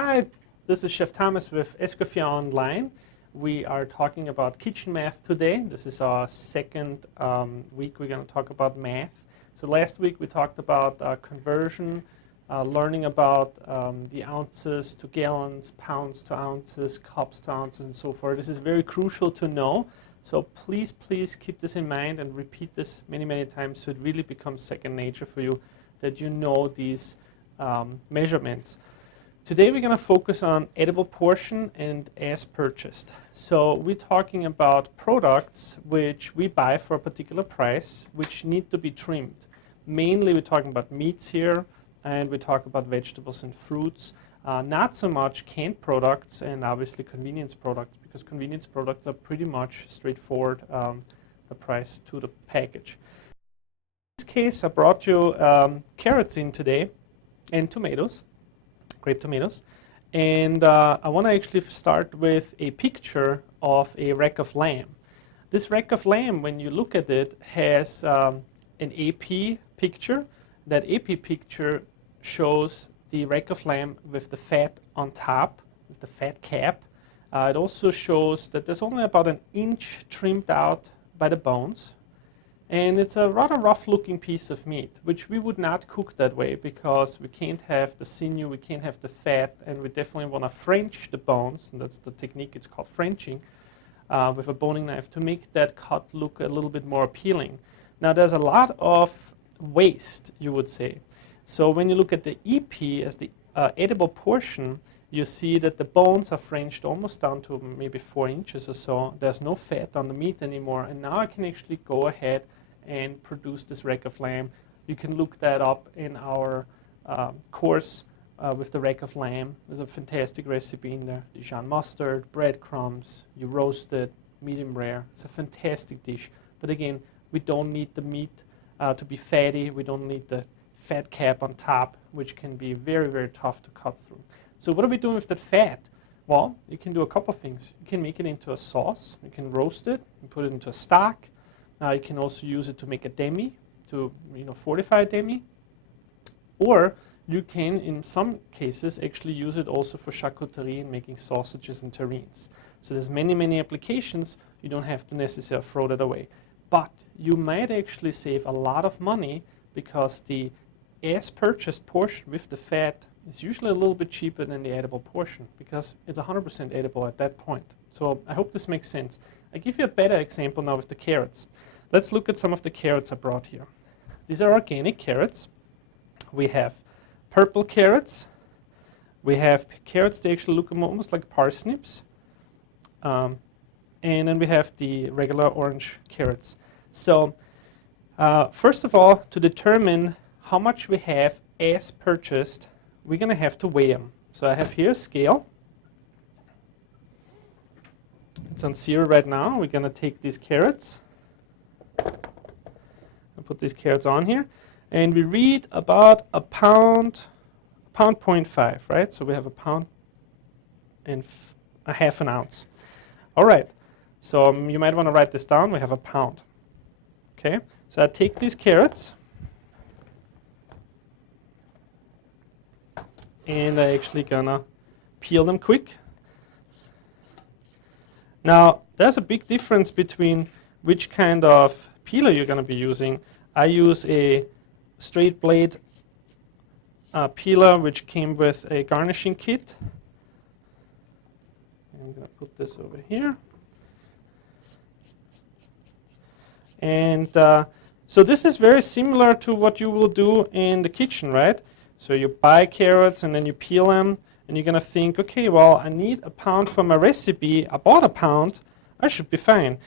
Hi, this is Chef Thomas with Escoffier Online. We are talking about kitchen math today. This is our second week we're going to talk about math. So last week we talked about conversion, learning about the ounces to gallons, pounds to ounces, cups to ounces, and so forth. This is very crucial to know. So please keep this in mind and repeat this many times so it really becomes second nature for you, that you know these measurements. Today we're going to focus on edible portion and as purchased. So we're talking about products which we buy for a particular price, which need to be trimmed. Mainly we're talking about meats here, and we talk about vegetables and fruits. Not so much canned products and obviously convenience products, because convenience products are pretty much straightforward, the price to the package. In this case, I brought you carrots in today and tomatoes. Grape tomatoes, and I want to actually start with a picture of a rack of lamb. This rack of lamb, when you look at it, has an AP picture. That AP picture shows the rack of lamb with the fat on top, with the fat cap. It also shows that there's only about an inch trimmed out by the bones. And it's a rather rough looking piece of meat, which we would not cook that way because we can't have the sinew, we can't have the fat, and we definitely want to French the bones, and that's the technique, it's called Frenching, with a boning knife to make that cut look a little bit more appealing. Now there's a lot of waste, you would say. So when you look at the EP as the edible portion, you see that the bones are Frenched almost down to maybe 4 inches or so. There's no fat on the meat anymore, and now I can actually go ahead and produce this rack of lamb. You can look that up in our course with the rack of lamb. There's a fantastic recipe in there. Dijon mustard, breadcrumbs, you roast it, medium rare. It's a fantastic dish. But again, we don't need the meat to be fatty. We don't need the fat cap on top, which can be very tough to cut through. So what are we doing with that fat? Well, you can do a couple things. You can make it into a sauce. You can roast it and put it into a stock. You can also use it to make a demi, to fortify a demi. Or you can, in some cases, actually use it also for charcuterie and making sausages and terrines. So there's many applications. You don't have to necessarily throw that away. But you might actually save a lot of money because the as purchased portion with the fat is usually a little bit cheaper than the edible portion because it's 100% edible at that point. So I hope this makes sense. I give you a better example now with the carrots. Let's look at some of the carrots I brought here. These are organic carrots. We have purple carrots. We have carrots that actually look almost like parsnips. And then we have the regular orange carrots. So first of all, to determine how much we have as purchased, we're going to have to weigh them. So I have here a scale. It's on 0 right now. We're going to take these carrots and put these carrots on here. And we read about a pound, 1.5, right? So we have a pound and a half an ounce. All right. So you might want to write this down. We have a pound. Okay. So I take these carrots and I actually gonna peel them quick. Now, there's a big difference between which kind of peeler you're gonna be using. I use a straight blade peeler, which came with a garnishing kit. I'm gonna put this over here. And so this is very similar to what you will do in the kitchen, right? So you buy carrots and then you peel them and you're going to think, okay, well, I need a pound for my recipe. I bought a pound. I should be fine.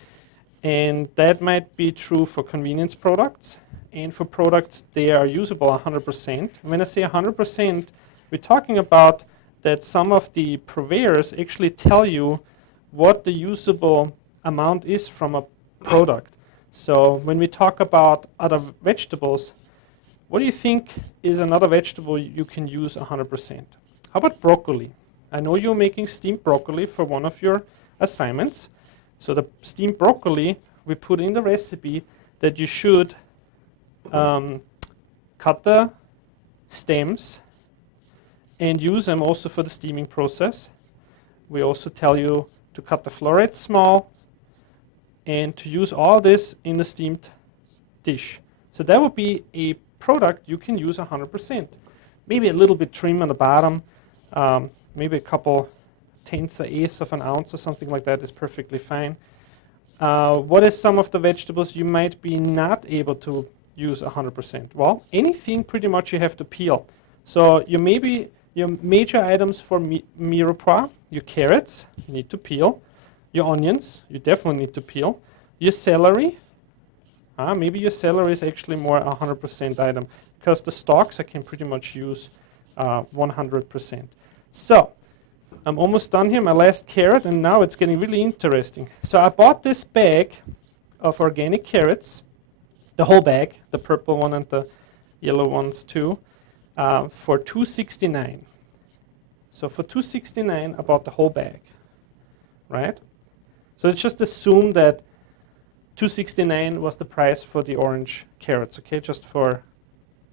And that might be true for convenience products and for products they are usable 100%. When I say 100%, we're talking about that some of the purveyors actually tell you what the usable amount is from a product. So when we talk about other vegetables, what do you think is another vegetable you can use 100%? How about broccoli? I know you're making steamed broccoli for one of your assignments. So the steamed broccoli, we put in the recipe that you should cut the stems and use them also for the steaming process. We also tell you to cut the florets small and to use all this in the steamed dish. So that would be a product you can use 100%. Maybe a little bit trim on the bottom, maybe a couple tenths or eighths of an ounce or something like that is perfectly fine. What is some of the vegetables you might be not able to use 100%? Well, anything pretty much you have to peel. So your major items for mirepoix, your carrots, you need to peel. Your onions, you definitely need to peel. Your celery, maybe your celery is actually more 100% item because the stalks I can pretty much use 100%. So I'm almost done here, my last carrot, and now it's getting really interesting. So I bought this bag of organic carrots, the whole bag, the purple one and the yellow ones too, for $2.69. So for $2.69, I bought the whole bag, right? So let's just assume that $2.69 was the price for the orange carrots, okay, just for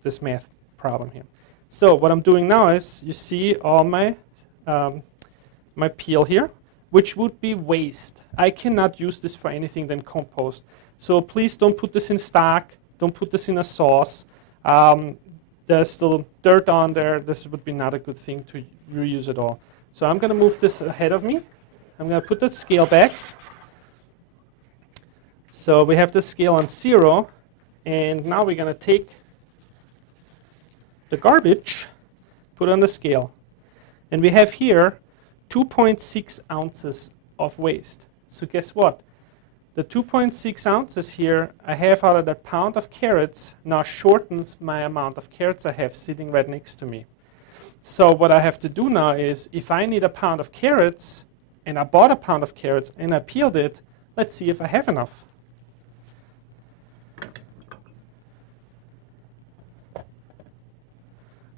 this math problem here. So what I'm doing now is, you see all my my peel here, which would be waste. I cannot use this for anything than compost. So please don't put this in stock. Don't put this in a sauce. There's still dirt on there. This would be not a good thing to reuse at all. So I'm going to move this ahead of me. I'm going to put that scale back. So we have the scale on 0. And now we're going to take the garbage, put on the scale. And we have here 2.6 ounces of waste. So guess what? The 2.6 ounces here I have out of that pound of carrots now shortens my amount of carrots I have sitting right next to me. So what I have to do now is, if I need a pound of carrots, and I bought a pound of carrots and I peeled it, let's see if I have enough.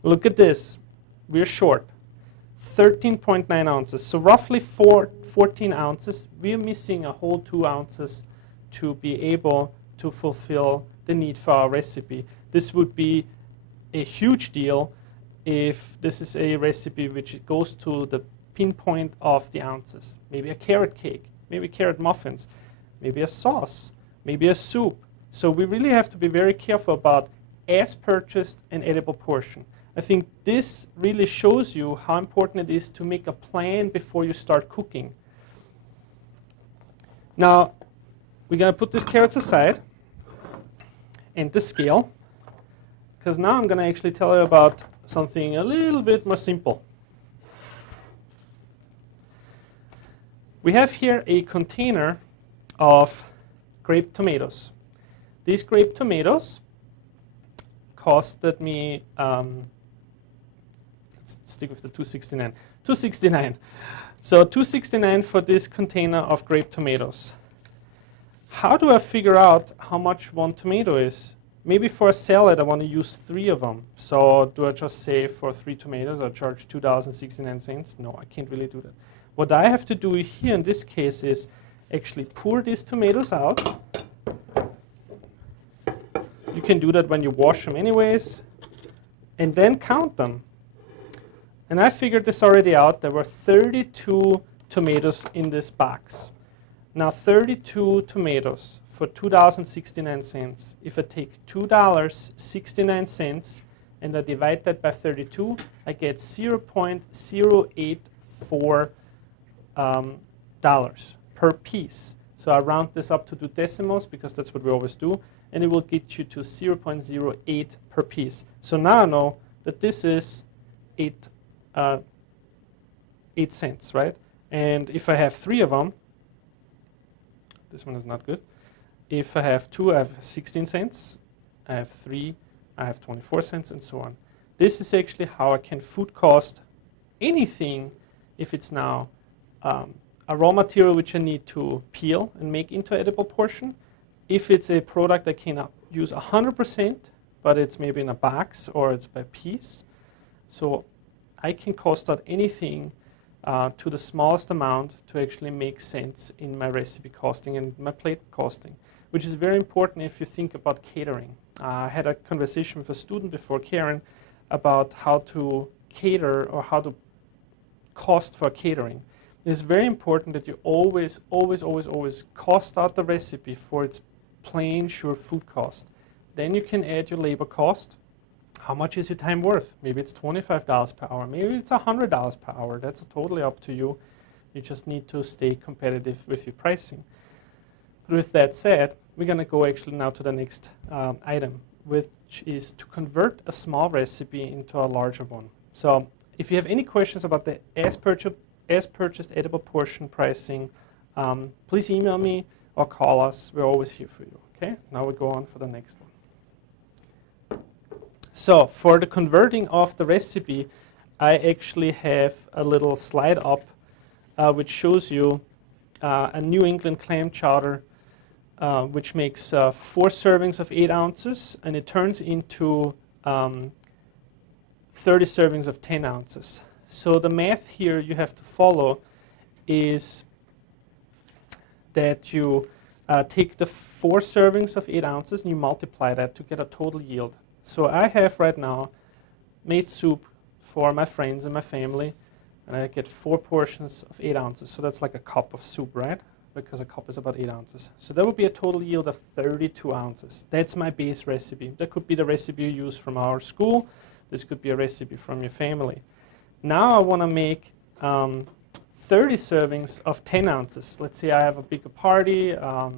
Look at this. We're short. 13.9 ounces. So roughly 14 ounces. We're missing a whole 2 ounces to be able to fulfill the need for our recipe. This would be a huge deal if this is a recipe which goes to the pinpoint of the ounces. Maybe a carrot cake, maybe carrot muffins, maybe a sauce, maybe a soup. So we really have to be very careful about as purchased and edible portion. I think this really shows you how important it is to make a plan before you start cooking. Now, we're going to put these carrots aside and the scale, because now I'm going to actually tell you about something a little bit more simple. We have here a container of grape tomatoes. These grape tomatoes costed me, let's stick with the $2.69. $2.69. So $2.69 for this container of grape tomatoes. How do I figure out how much one tomato is? Maybe for a salad I want to use 3 of them. So do I just say for 3 tomatoes I charge $2.69? No, I can't really do that. What I have to do here in this case is actually pour these tomatoes out. You can do that when you wash them anyways. And then count them. And I figured this already out. There were 32 tomatoes in this box. Now 32 tomatoes for $2.69. If I take $2.69 and I divide that by 32, I get $0.084 per piece. So I round this up to 2 decimals because that's what we always do, and it will get you to 0.08 per piece. So now I know that this is 8 cents, right? And if I have 3 of them, this one is not good. If I have 2, I have 16 cents. I have 3, I have 24 cents, and so on. This is actually how I can food cost anything if it's now a raw material which I need to peel and make into edible portion. If it's a product I cannot use 100%, but it's maybe in a box or it's by piece. So I can cost out anything to the smallest amount to actually make sense in my recipe costing and my plate costing, which is very important if you think about catering. I had a conversation with a student before, Karen, about how to cater or how to cost for catering, it's very important that you always cost out the recipe for its plain, sure food cost. Then you can add your labor cost. How much is your time worth? Maybe it's $25 per hour. Maybe it's $100 per hour. That's totally up to you. You just need to stay competitive with your pricing. But with that said, we're going to go actually now to the next item, which is to convert a small recipe into a larger one. So if you have any questions about the as purchased edible portion pricing, please email me or call us. We're always here for you. Okay, now we go on for the next one. So for the converting of the recipe, I actually have a little slide up which shows you a New England clam chowder which makes 4 servings of 8 ounces, and it turns into 30 servings of 10 ounces. So the math here you have to follow is that you take the 4 servings of 8 ounces and you multiply that to get a total yield. So I have right now made soup for my friends and my family, and I get 4 portions of 8 ounces. So that's like a cup of soup, right? Because a cup is about 8 ounces. So that would be a total yield of 32 ounces. That's my base recipe. That could be the recipe you use from our school. This could be a recipe from your family. Now I want to make 30 servings of 10 ounces. Let's say I have a bigger party, I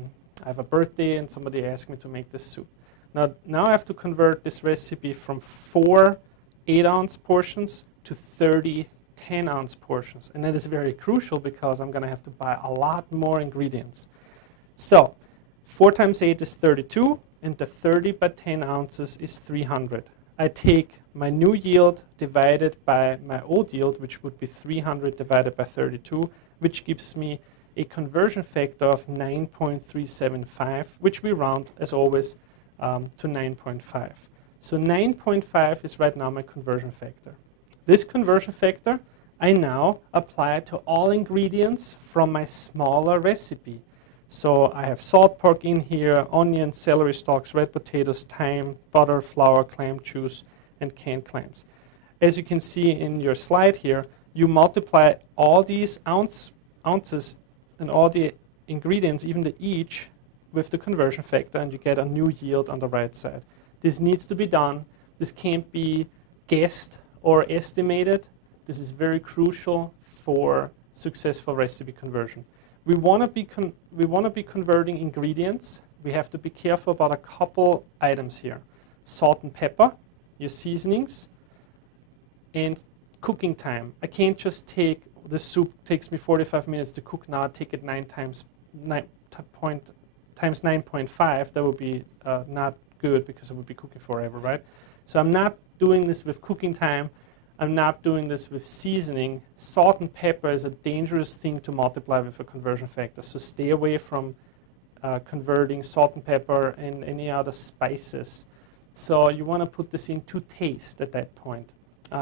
have a birthday, and somebody asked me to make this soup. Now I have to convert this recipe from 4 8-ounce portions to 30 10-ounce portions. And that is very crucial because I'm going to have to buy a lot more ingredients. So 4 times 8 is 32, and the 30 by 10 ounces is 300. I take my new yield divided by my old yield, which would be 300 divided by 32, which gives me a conversion factor of 9.375, which we round, as always, to 9.5. So 9.5 is right now my conversion factor. This conversion factor I now apply to all ingredients from my smaller recipe. So I have salt pork in here, onions, celery stalks, red potatoes, thyme, butter, flour, clam juice, and canned clams. As you can see in your slide here, you multiply all these ounces and all the ingredients, even the each, with the conversion factor, and you get a new yield on the right side. This needs to be done. This can't be guessed or estimated. This is very crucial for successful recipe conversion. We want to be converting ingredients. We have to be careful about a couple items here. Salt and pepper, your seasonings, and cooking time. I can't just take, this soup takes me 45 minutes to cook, now I take it 9 times 9.5. That would be not good because I would be cooking forever, right? So I'm not doing this with cooking time. I'm not doing this with seasoning. Salt and pepper is a dangerous thing to multiply with a conversion factor. So stay away from converting salt and pepper and any other spices. So you want to put this into taste at that point.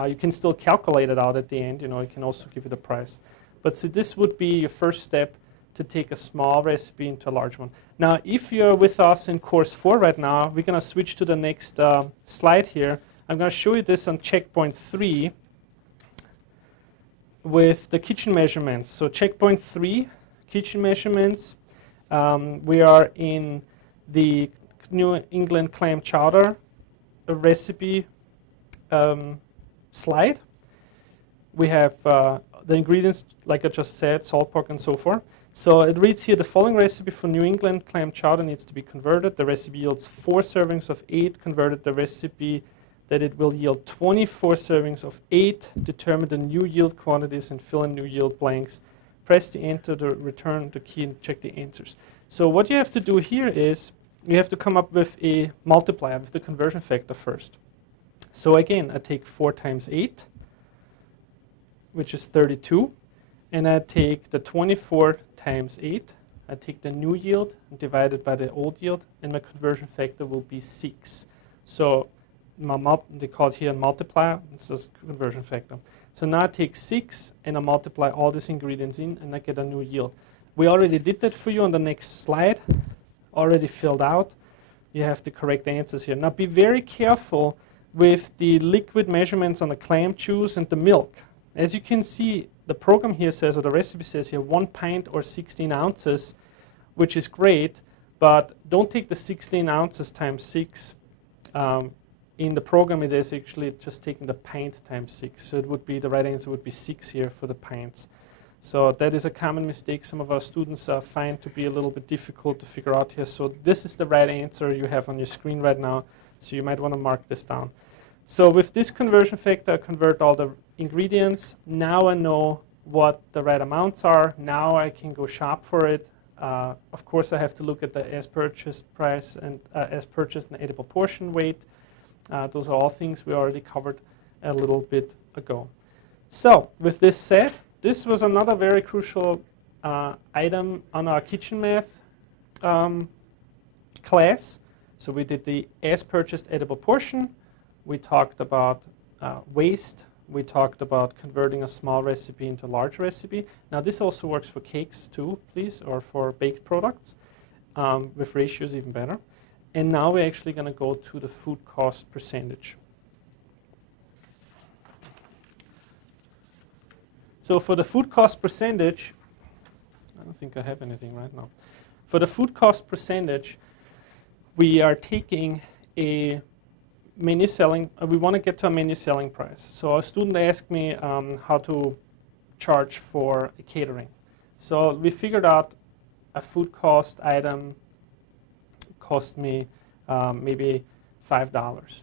You can still calculate it out at the end. You know, it can also give you the price. But so this would be your first step to take a small recipe into a large one. Now, if you're with us in course 4 right now, we're going to switch to the next slide here. I'm going to show you this on checkpoint 3 with the kitchen measurements. So checkpoint 3, kitchen measurements. We are in the New England clam chowder recipe slide. We have the ingredients, like I just said, salt, pork, and so forth. So it reads here, the following recipe for New England clam chowder needs to be converted. The recipe yields 4 servings of 8. Converted the recipe that it will yield 24 servings of 8. Determine the new yield quantities and fill in new yield blanks. Press the enter to return the key and check the answers. So what you have to do here is you have to come up with a multiplier with the conversion factor first. So again, I take 4 times 8, which is 32. And I take the 24 times 8. I take the new yield and divide it by the old yield, and my conversion factor will be 6. So they call it here a multiplier. It's just conversion factor. So now I take 6 and I multiply all these ingredients in, and I get a new yield. We already did that for you on the next slide, already filled out. You have the correct answers here. Now be very careful with the liquid measurements on the clam juice and the milk. As you can see, the program here says, or the recipe says here, 1 pint or 16 ounces, which is great, but don't take the 16 ounces times 6. In the program, it is actually just taking the pint times 6. So it would be, the right answer would be 6 here for the pints. So that is a common mistake some of our students find to be a little bit difficult to figure out here. So this is the right answer you have on your screen right now. So you might want to mark this down. So with this conversion factor, I convert all the ingredients. Now I know what the right amounts are. Now I can go shop for it. Of course, I have to look at the as purchased price and as purchased and edible portion weight. Those are all things we already covered a little bit ago. So with this said, this was another very crucial item on our kitchen math class. So we did the as purchased edible portion. We talked about waste. We talked about converting a small recipe into a large recipe. Now this also works for cakes too, please, or for baked products. With ratios even better. And now we're actually going to go to the food cost percentage. So for the food cost percentage, I don't think I have anything right now. For the food cost percentage, we are taking a menu selling, we want to get to a menu selling price. So a student asked me how to charge for catering. So we figured out a food cost item cost me maybe $5.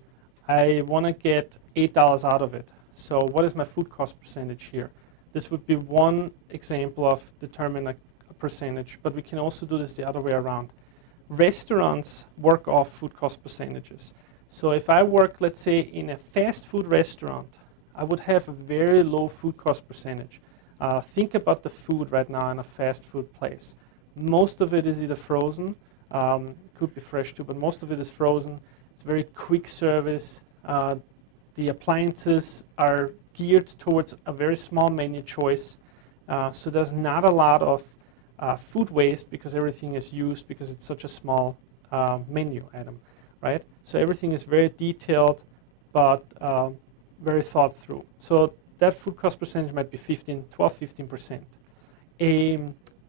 I want to get $8 out of it. So what is my food cost percentage here? This would be one example of determining a percentage, but we can also do this the other way around. Restaurants work off food cost percentages. So if I work, let's say, in a fast food restaurant, I would have a very low food cost percentage. Think about the food right now in a fast food place. Most of it is either frozen, could be fresh too, but most of it is frozen. It's very quick service. The appliances are geared towards a very small menu choice. So there's not a lot of food waste because everything is used because it's such a small menu item, right? So everything is very detailed, but very thought through. So that food cost percentage might be 12-15%. A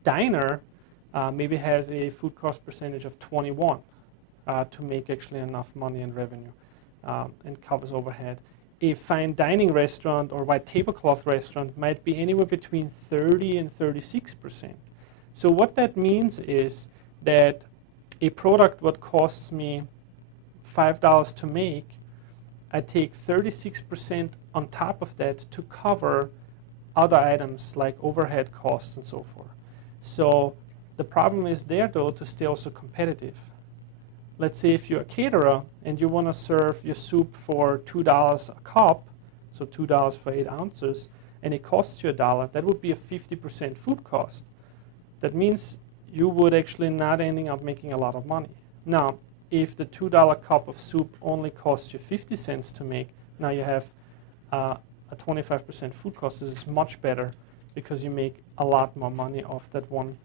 diner maybe has a food cost percentage of 21 to make actually enough money and revenue and covers overhead. A fine dining restaurant or white tablecloth restaurant might be anywhere between 30 and 36%. So what that means is that a product what costs me $5 to make, I take 36% on top of that to cover other items like overhead costs and so forth. So the problem is there though to stay also competitive. Let's say if you're a caterer and you want to serve your soup for $2 a cup, so $2 for 8 ounces, and it costs you $1, that would be a 50% food cost. That means you would actually not ending up making a lot of money. Now, if the $2 cup of soup only costs you 50 cents to make, now you have a 25% food cost. This is much better because you make a lot more money off that one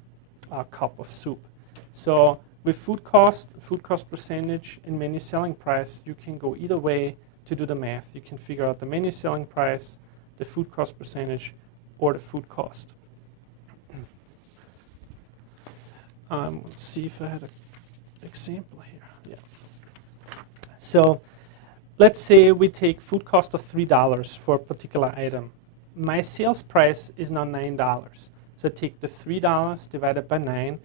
cup of soup. So with food cost percentage, and menu selling price, you can go either way to do the math. You can figure out the menu selling price, the food cost percentage, or the food cost. Let's see if I had an example here. Yeah. So let's say we take food cost of $3 for a particular item. My sales price is now $9. So I take the $3 divided by 9,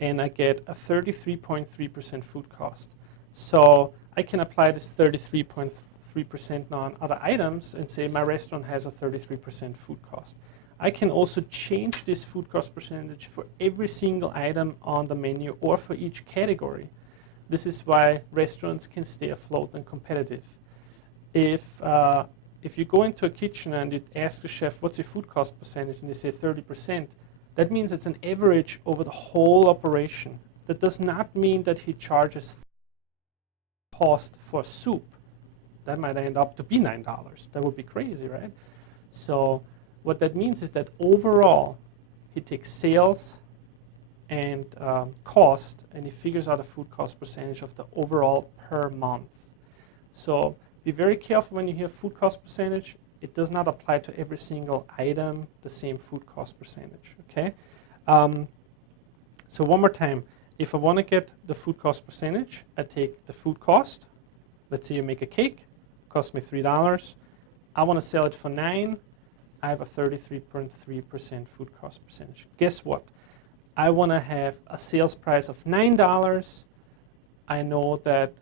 and I get a 33.3% food cost. So I can apply this 33.3% now on other items and say my restaurant has a 33% food cost. I can also change this food cost percentage for every single item on the menu or for each category. This is why restaurants can stay afloat and competitive. If you go into a kitchen and you ask the chef, what's your food cost percentage, and they say 30%, that means it's an average over the whole operation. That does not mean that he charges cost for soup. That might end up to be $9. That would be crazy, right? So what that means is that overall, he takes sales and cost, and he figures out a food cost percentage of the overall per month. So Be very careful when you hear food cost percentage. It does not apply to every single item, the same food cost percentage, okay? So one more time, if I want to get the food cost percentage, I take the food cost. Let's say you make a cake, cost me $3. I want to sell it for $9. I have a 33.3% food cost percentage. Guess what? I want to have a sales price of $9. I know that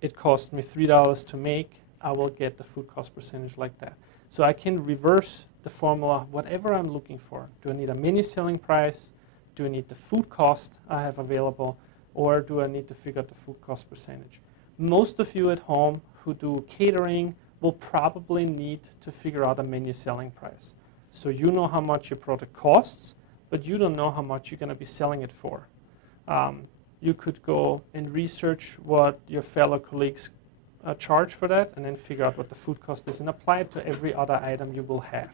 it cost me $3 to make. I will get the food cost percentage like that. So I can reverse the formula, whatever I'm looking for. Do I need a menu selling price? Do I need the food cost I have available? Or do I need to figure out the food cost percentage? Most of you at home who do catering will probably need to figure out a menu selling price. So you know how much your product costs, but you don't know how much you're going to be selling it for. You could go and research what your fellow colleagues charge for that, and then figure out what the food cost is and apply it to every other item you will have.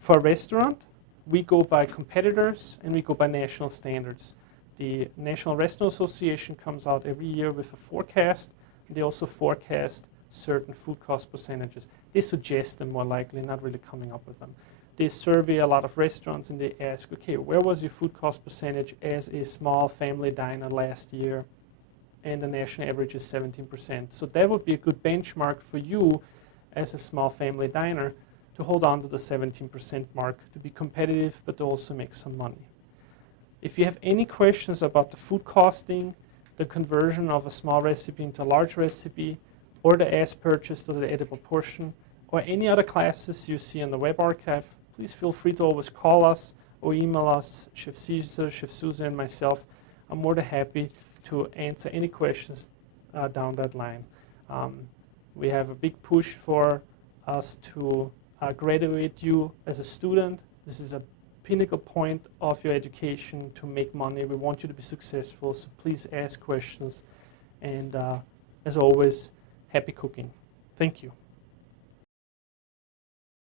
For a restaurant, we go by competitors and we go by national standards. The National Restaurant Association comes out every year with a forecast. They also forecast certain food cost percentages. They suggest them more likely, not really coming up with them. They survey a lot of restaurants and they ask, okay, where was your food cost percentage as a small family diner last year? And the national average is 17%. So that would be a good benchmark for you as a small family diner to hold on to the 17% mark, to be competitive, but to also make some money. If you have any questions about the food costing, the conversion of a small recipe into a large recipe, or the as purchased or the edible portion, or any other classes you see in the web archive, please feel free to always call us or email us, Chef Caesar, Chef Susan, and myself. I'm more than happy to answer any questions down that line. We have a big push for us to graduate you as a student. This is a pinnacle point of your education to make money. We want you to be successful, so please ask questions. And as always, happy cooking. Thank you.